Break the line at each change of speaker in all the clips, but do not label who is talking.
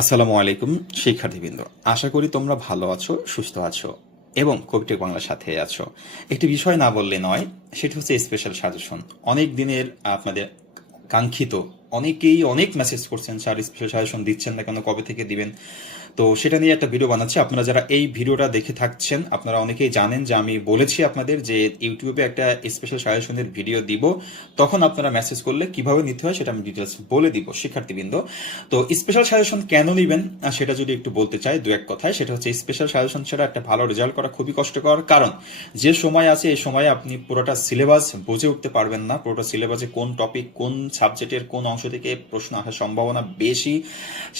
আসসালামু আলাইকুম, শিক্ষার্থীবৃন্দ। আশা করি তোমরা ভালো আছো, সুস্থ আছো এবং কবিটেক বাংলার সাথে আছো। একটি বিষয় না বললে নয়, সেটি হচ্ছে স্পেশাল সাজেশন অনেক দিনের আপনাদের কাঙ্ক্ষিত অনেকেই অনেক মেসেজ করছেন স্যার স্পেশাল সাজেশন দিচ্ছেন না কেন, কবে থেকে দিবেন? তো সেটা নিয়ে একটা ভিডিও বানাচ্ছি। আপনারা যারা এই ভিডিওটা দেখে থাকছেন, আপনারা অনেকেই জানেন যে আমি বলেছি আপনাদের যে ইউটিউবে একটা স্পেশাল সাজেশনের ভিডিও দিব। তখন আপনারা মেসেজ করলে কীভাবে নিতে হয় সেটা আমি ডিটেলস বলে দিব, শিক্ষার্থীবৃন্দ। তো স্পেশাল সাজেশন কেন নেবেন? সেটা যদি একটু বলতে চাই, দু এক কথায়, সেটা হচ্ছে স্পেশাল সাজেশন ছাড়া একটা ভালো রেজাল্ট করা খুবই কষ্টকর। কারণ যে সময় আছে, এই সময়ে আপনি পুরোটা সিলেবাস বুঝে উঠতে পারবেন না। পুরোটা সিলেবাসে কোন টপিক কোন সাবজেক্টের কোন অংশ থেকে প্রশ্ন আসার সম্ভাবনা বেশি।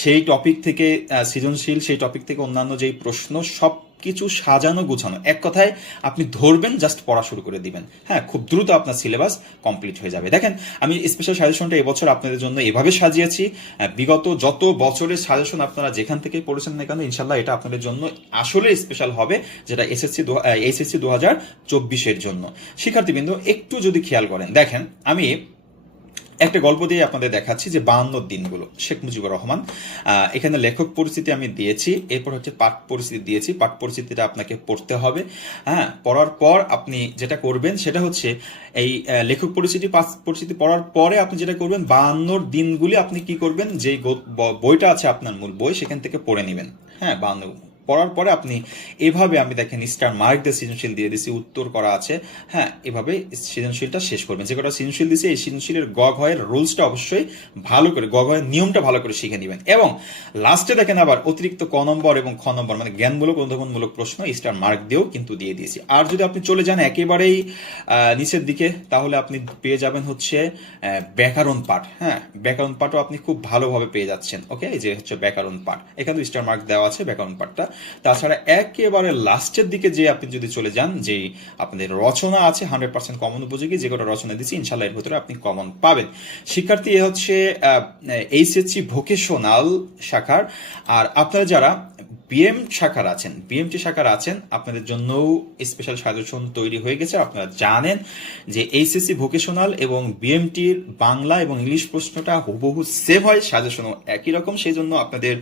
সেই টপিক থেকে সৃজনশীল, সেই টপিক থেকে অন্যান্য যেই প্রশ্ন সব কিছু সাজানো, গুছানো। এক কথায়, আপনি ধরবেন জাস্ট পড়া শুরু করে দিবেন। হ্যাঁ খুব দ্রুত আপনার সিলেবাস কমপ্লিট হয়ে যাবে। দেখেন, আমি স্পেশাল সাজেশনটা এবছর আপনাদের জন্য এভাবে সাজিয়েছি। বিগত যত বছরের সাজেশন আপনারা যেখান থেকে পড়েছেন না কেন ইনশাল্লাহ এটা আপনাদের জন্য আসলে স্পেশাল হবে, যেটা এসএসসি এসএসসি দু হাজার চব্বিশের জন্য। শিক্ষার্থীবৃন্দ, একটু যদি খেয়াল করেন। দেখেন, আমি একটা গল্প দিয়ে আপনাদের দেখাচ্ছি যে বাহান্ন দিনগুলো, শেখ মুজিবুর রহমান। এখানে লেখক পরিস্থিতি আমি দিয়েছি, এরপর হচ্ছে পাঠ পরিস্থিতি দিয়েছি। পাঠ পরিস্থিতিটা আপনাকে পড়তে হবে। হ্যাঁ পড়ার পর আপনি যেটা করবেন সেটা হচ্ছে এই লেখক পরিস্থিতি পাঠ পরিস্থিতি পড়ার পরে আপনি যেটা করবেন বাহান্নর দিনগুলি আপনি কি করবেন? যে বইটা আছে আপনার মূল বই, সেখান থেকে পড়ে নেবেন। হ্যাঁ বাহান্ন পড়ার পরে আপনি এভাবে আমি দেখেন স্টার মার্ক দিয়ে সৃজনশীল দিয়ে দিছি, উত্তর করা আছে। হ্যাঁ এভাবে সৃজনশীলটা শেষ করবেন। যে কটা সৃজনশীল দিছি, এই সৃজনশীলের গ ঘয়ের রুলসটা অবশ্যই ভালো করে, গ ঘয়ের নিয়মটা ভালো করে শিখে নেবেন। এবং লাস্টে দেখেন আবার অতিরিক্ত ক নম্বর এবং খ নম্বর মানে জ্ঞানমূলক, অনুধাবনমূলক প্রশ্ন স্টার মার্ক দিয়েও কিন্তু দিয়ে দিয়েছি। আর যদি আপনি চলে যান একেবারেই নিচের দিকে, তাহলে আপনি পেয়ে যাবেন হচ্ছে ব্যাকরণ পাঠ। হ্যাঁ ব্যাকরণ পাঠও আপনি খুব ভালোভাবে পেয়ে যাচ্ছেন। ওকে এই যে হচ্ছে ব্যাকরণ পাঠ। এখানে স্টার মার্ক দেওয়া আছে ব্যাকরণ পাঠটা। তাছাড়া একেবারে লাস্টের দিকে যে আপনি যদি চলে যান, যে আপনাদের রচনা আছে হান্ড্রেড পার্সেন্ট কমন উপযোগী, যে কটা রচনা দিচ্ছি ইনশাল্লাহ এর ভিতরে আপনি কমন পাবেন। শিক্ষার্থী এ হচ্ছে এইচএসসি ভোকেশনাল শাখার। আর আপনারা যারা বিএম শাখার আছেন। বিএমটি শাখার আছেন। আপনাদের জন্যও স্পেশাল সাজেশন তৈরি হয়ে গেছে। আপনারা জানেন যে এইচএসসি ভোকেশনাল এবং বিএমটির বাংলা এবং ইংলিশ প্রশ্নটা হুবহু সেভ হয় সাজেশনও একই রকম। সেই জন্য আপনাদের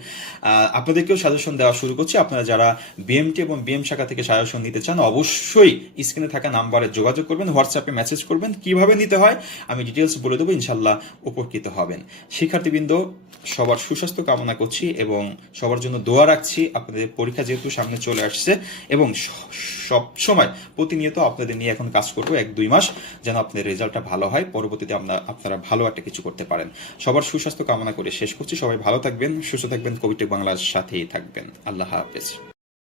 আপনাদেরকেও সাজেশন দেওয়া শুরু করছি। আপনারা যারা বিএমটি এবং বিএম শাখা থেকে সাজেশন নিতে চান, অবশ্যই স্ক্রিনে থাকা নাম্বারে যোগাযোগ করবেন হোয়াটসঅ্যাপে মেসেজ করবেন কীভাবে নিতে হয়। আমি ডিটেলস বলে দেবো ইনশাল্লাহ উপকৃত হবেন। শিক্ষার্থীবৃন্দ, সবার সুস্বাস্থ্য কামনা করছি এবং সবার জন্য দোয়া রাখছি। আপনাদের পরীক্ষা যেহেতু সামনে চলে আসছে এবং সব সময় প্রতিনিয়ত আপনাদের নিয়ে এখন কাজ করব এক দুই মাস যেন আপনাদের রেজাল্টটা ভালো হয়। পরবর্তীতে আমরা, আপনারা ভালো একটা কিছু করতে পারেন। সবার সুস্বাস্থ্য কামনা করে শেষ করছি। সবাই ভালো থাকবেন, সুস্থ থাকবেন। কবিটেক বাংলার সাথেই থাকবেন। আল্লাহ হাফেজ।